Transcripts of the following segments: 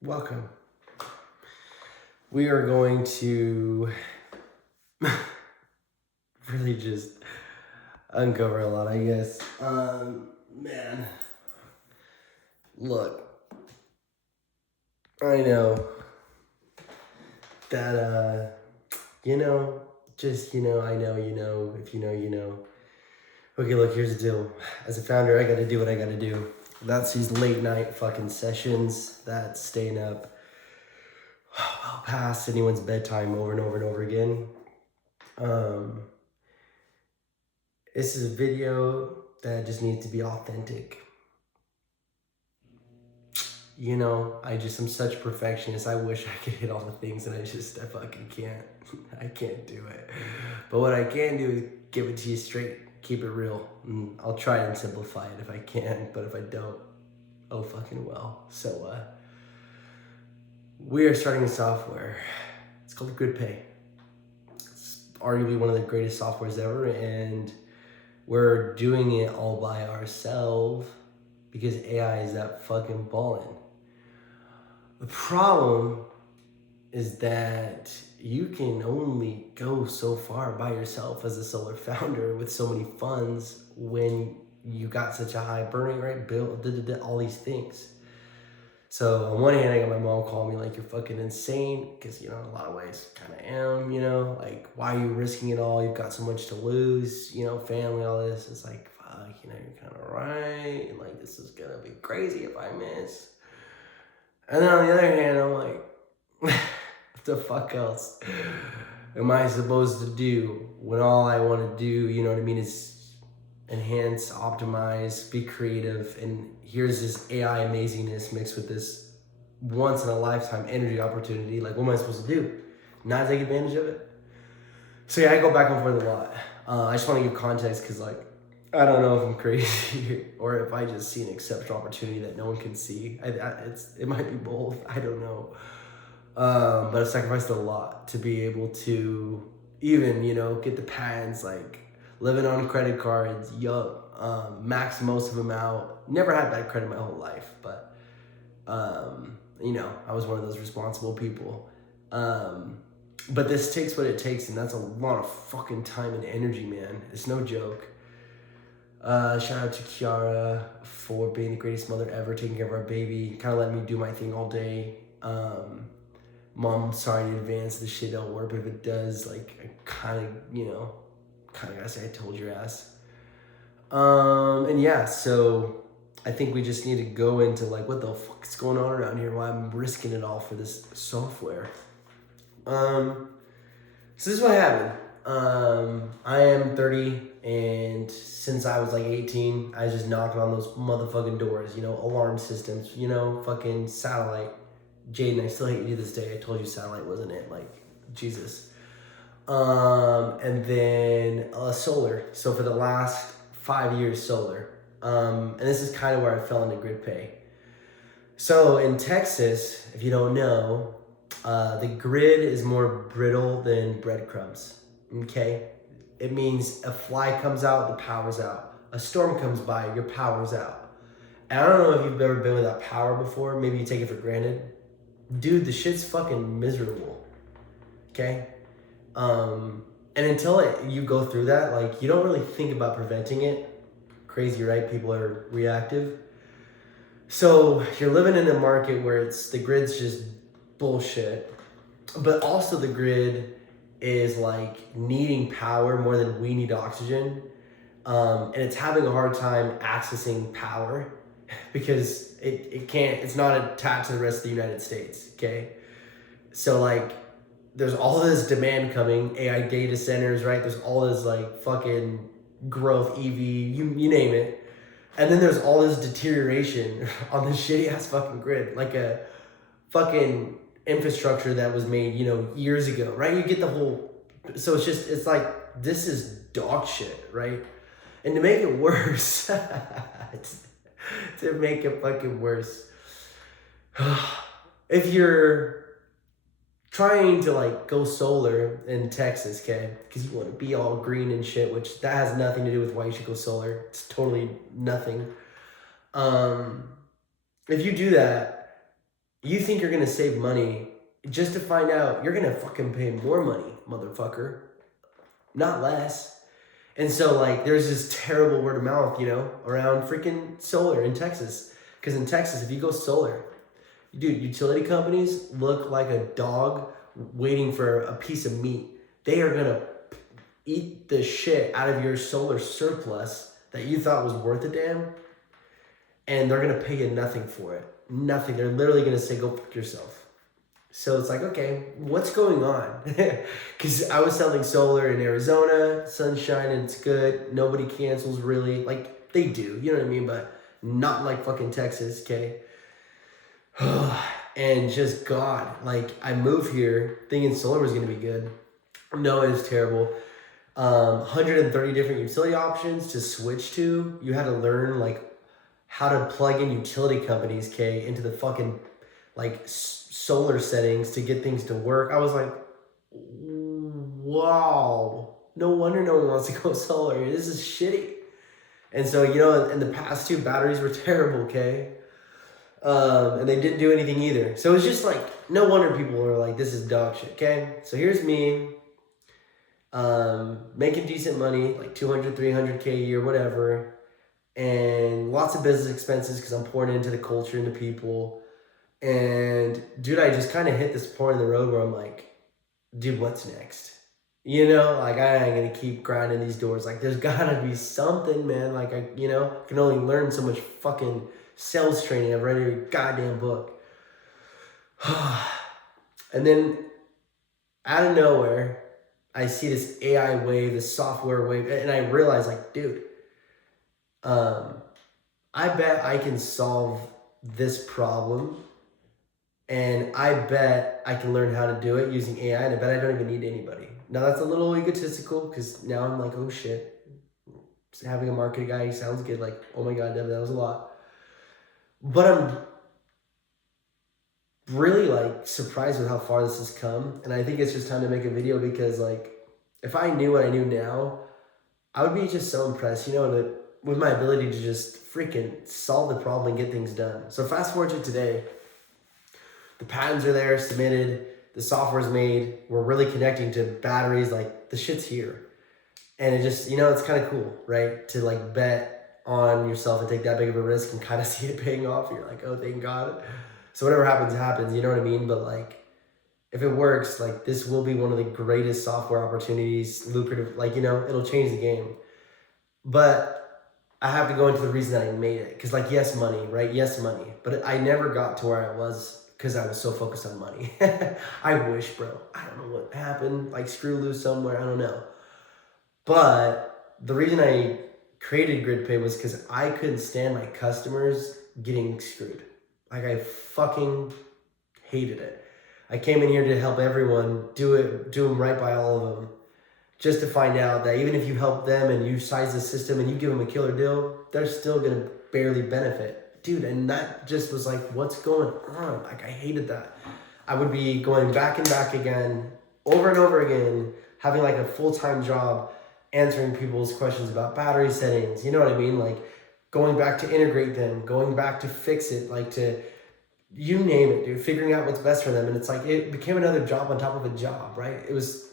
Welcome. We are going to really just uncover a lot, I guess. Man, look, I know that, I know, if you know, you know. Okay, look, here's the deal. As a founder, I gotta do what I gotta do. That's these late night fucking sessions, that's staying up well past anyone's bedtime over and over and over again. This is a video that just needs to be authentic. I'm such a perfectionist. I wish I could hit all the things and I fucking can't. I can't do it. But what I can do is give it to you straight, keep it real. I'll try and simplify it if I can, but if I don't, oh fucking well. So, we are starting a software. It's called Gridpay. It's arguably one of the greatest softwares ever, and we're doing it all by ourselves because AI is that fucking ballin'. The problem is that you can only go so far by yourself as a solo founder with so many funds when you got such a high burning rate, bill, all these things. So on one hand, I got my mom calling me like, you're fucking insane, because, in a lot of ways, kind of am, like, why are you risking it all? You've got so much to lose, family, all this. It's like, fuck, you're kind of right. And like, this is going to be crazy if I miss. And then on the other hand, I'm like, what the fuck else am I supposed to do when all I want to do, is enhance, optimize, be creative, and here's this AI amazingness mixed with this once in a lifetime energy opportunity. Like, what am I supposed to do? Not take advantage of it? So yeah, I go back and forth a lot. I just want to give context because, like, I don't know if I'm crazy or if I just see an exceptional opportunity that no one can see. It might be both. I don't know. But I've sacrificed a lot to be able to even, get the patents, like living on credit cards, young, max most of them out. Never had bad credit my whole life, but, I was one of those responsible people. But this takes what it takes, and that's a lot of fucking time and energy, man. It's no joke. Shout out to Kiara for being the greatest mother ever, taking care of our baby, kind of letting me do my thing all day. Mom, sorry in advance, this shit don't work, but if it does, like, I kind of gotta say I told your ass. And yeah, so I think we just need to go into, like, what the fuck is going on around here, why I'm risking it all for this software. So this is what happened. I am 30, and since I was like 18, I was just knocking on those motherfucking doors, alarm systems, fucking satellite. Jaden, I still hate you to this day. I told you satellite wasn't it, like, Jesus. And then solar. So for the last 5 years, solar. And this is kind of where I fell into Gridpay. So in Texas, if you don't know, the grid is more brittle than breadcrumbs, okay? It means a fly comes out, the power's out. A storm comes by, your power's out. And I don't know if you've ever been without power before. Maybe you take it for granted. Dude, the shit's fucking miserable, okay? And until you go through that, like, you don't really think about preventing it. Crazy, right? People are reactive. So you're living in a market where the grid's just bullshit, but also the grid is like needing power more than we need oxygen, and it's having a hard time accessing power because it's not attached to the rest of the United States, okay? So, like, there's all this demand coming, AI data centers, right? There's all this, like, fucking growth, EV, you name it. And then there's all this deterioration on this shitty ass fucking grid, like a fucking infrastructure that was made, years ago, right? You get the whole, so it's like, this is dog shit, right? And to make it worse, to make it fucking worse, if you're trying to, like, go solar in Texas, okay, because you want to be all green and shit, which that has nothing to do with why you should go solar. It's totally nothing. If you do that, You think you're gonna save money just to find out you're gonna fucking pay more money, motherfucker, not less. And so like there's this terrible word of mouth, around freaking solar in Texas. Because in Texas, if you go solar, dude, utility companies look like a dog waiting for a piece of meat. They are gonna eat the shit out of your solar surplus that you thought was worth a damn, and they're gonna pay you nothing for it. Nothing. They're literally gonna say, go fuck yourself. So it's like, okay, what's going on? Because I was selling solar in Arizona, sunshine, and it's good. Nobody cancels really. Like, they do, you know what I mean? But not like fucking Texas, okay? And just God, like, I moved here thinking solar was going to be good. No, it was terrible. 130 different utility options to switch to. You had to learn, like, how to plug in utility companies, okay, into the fucking, like, solar settings to get things to work. I was like, wow, no wonder no one wants to go solar. This is shitty. And so, in the past too, batteries were terrible, okay? And they didn't do anything either. So it's just like, no wonder people were like, this is dog shit, okay? So here's me, making decent money, like 200, 300K a year, whatever. And lots of business expenses because I'm pouring into the culture and the people. And dude, I just kind of hit this point in the road where I'm like, dude, what's next? Like I ain't gonna keep grinding these doors. Like there's gotta be something, man. Like I can only learn so much fucking sales training. I've read every goddamn book. And then out of nowhere, I see this AI wave, this software wave, and I realize like, dude, I bet I can solve this problem. And I bet I can learn how to do it using AI, and I bet I don't even need anybody. Now that's a little egotistical because now I'm like, oh shit, having a marketing guy sounds good. Like, oh my God, Devin, that was a lot. But I'm really like surprised with how far this has come. And I think it's just time to make a video because like, if I knew what I knew now, I would be just so impressed, with my ability to just freaking solve the problem and get things done. So fast forward to today. The patents are there, submitted, the software's made, we're really connecting to batteries, like the shit's here. And it just, it's kind of cool, right? To like bet on yourself and take that big of a risk and kind of see it paying off. You're like, oh, thank God. So whatever happens, happens, you know what I mean? But like, if it works, like this will be one of the greatest software opportunities, lucrative, like, it'll change the game. But I have to go into the reason that I made it. Because like, yes, money, right? Yes, money. But I never got to where I was because I was so focused on money. I wish, bro. I don't know what happened. Like screw loose somewhere. I don't know. But the reason I created GridPay was because I couldn't stand my customers getting screwed. Like I fucking hated it. I came in here to help everyone do them right by all of them. Just to find out that even if you help them and you size the system and you give them a killer deal, they're still going to barely benefit. Dude, and that just was like, what's going on? Like, I hated that. I would be going back and back again, over and over again, having like a full-time job, answering people's questions about battery settings, you know what I mean? Like, going back to integrate them, going back to fix it, like to, you name it, dude, figuring out what's best for them. And it's like, it became another job on top of a job, right? It was,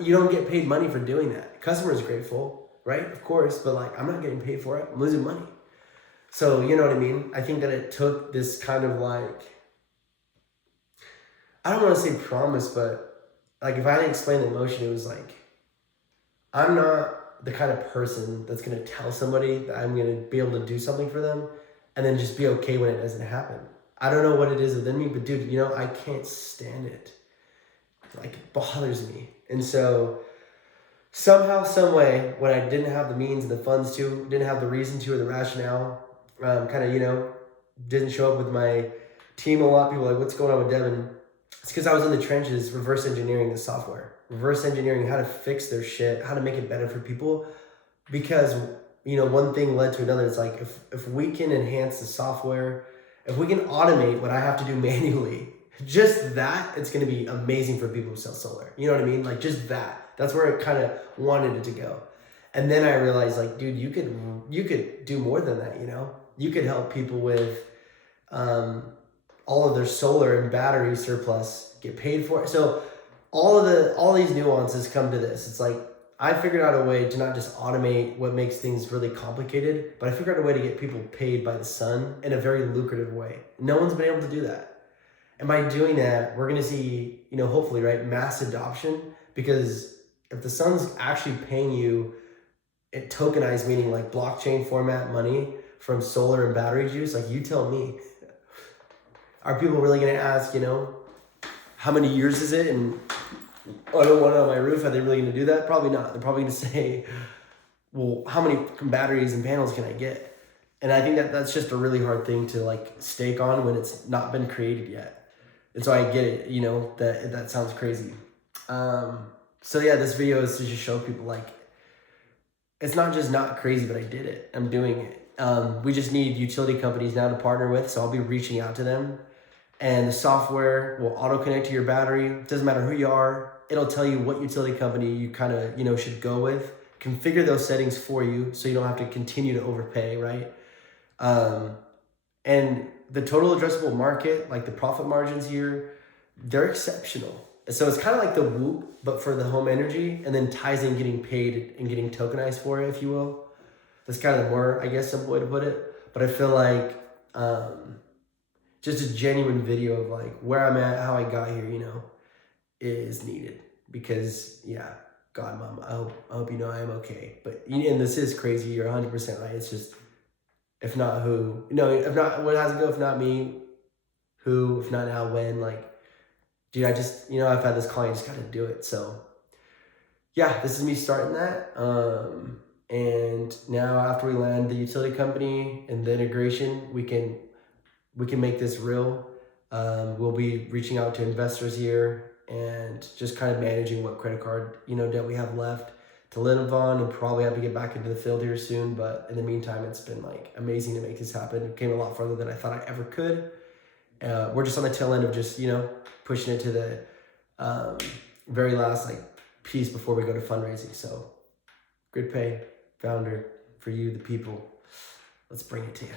you don't get paid money for doing that. Customer's grateful, right? Of course, but like, I'm not getting paid for it. I'm losing money. So, you know what I mean? I think that it took this kind of like, I don't want to say promise, but like if I had to explain the emotion, it was like, I'm not the kind of person that's going to tell somebody that I'm going to be able to do something for them and then just be okay when it doesn't happen. I don't know what it is within me, but dude, I can't stand it. Like it bothers me. And so somehow, some way, when I didn't have the means and the funds to, didn't have the reason to or the rationale, didn't show up with my team a lot. People were like, what's going on with Devin? It's because I was in the trenches reverse engineering the software. Reverse engineering how to fix their shit, how to make it better for people. Because, one thing led to another. It's like, if we can enhance the software, if we can automate what I have to do manually, just that, it's going to be amazing for people who sell solar. You know what I mean? Like just that. That's where I kind of wanted it to go. And then I realized like, dude, you could do more than that, You could help people with all of their solar and battery surplus get paid for. So all these nuances come to this. It's like, I figured out a way to not just automate what makes things really complicated, but I figured out a way to get people paid by the sun in a very lucrative way. No one's been able to do that. And by doing that, we're going to see, hopefully, right, mass adoption, because if the sun's actually paying you tokenized, meaning like blockchain format money from solar and battery juice, like, you tell me, are people really going to ask, how many years is it? And I don't want it on my roof. Are they really going to do that? Probably not. They're probably going to say, well, how many batteries and panels can I get? And I think that's just a really hard thing to like stake on when it's not been created yet. And so I get it, that sounds crazy. So yeah, this video is to just show people like, it's not just not crazy, but I did it. I'm doing it. We just need utility companies now to partner with. So I'll be reaching out to them. And the software will auto-connect to your battery. Doesn't matter who you are. It'll tell you what utility company you kind of, should go with. Configure those settings for you so you don't have to continue to overpay, right? And the total addressable market, like the profit margins here, they're exceptional. So it's kind of like the Whoop, but for the home energy, and then ties in getting paid and getting tokenized for it, if you will. That's kind of the more, I guess, simple way to put it. But I feel like just a genuine video of like where I'm at, how I got here, is needed. Because, yeah, God, Mom, I hope you know I am okay. But, and this is crazy, you're 100% right. It's just, if not who, if not, what has to go, if not me, who, if not now, when, like, dude, I just, I've had this call, you just got to do it. So, yeah, this is me starting that. And now after we land the utility company and the integration, we can make this real. We'll be reaching out to investors here and just kind of managing what credit card, debt we have left to live on, and probably have to get back into the field here soon. But in the meantime, it's been like amazing to make this happen. It came a lot further than I thought I ever could. We're just on the tail end of just, pushing it to the very last like piece before we go to fundraising. So Gridpay, founder, for you, the people, let's bring it to you.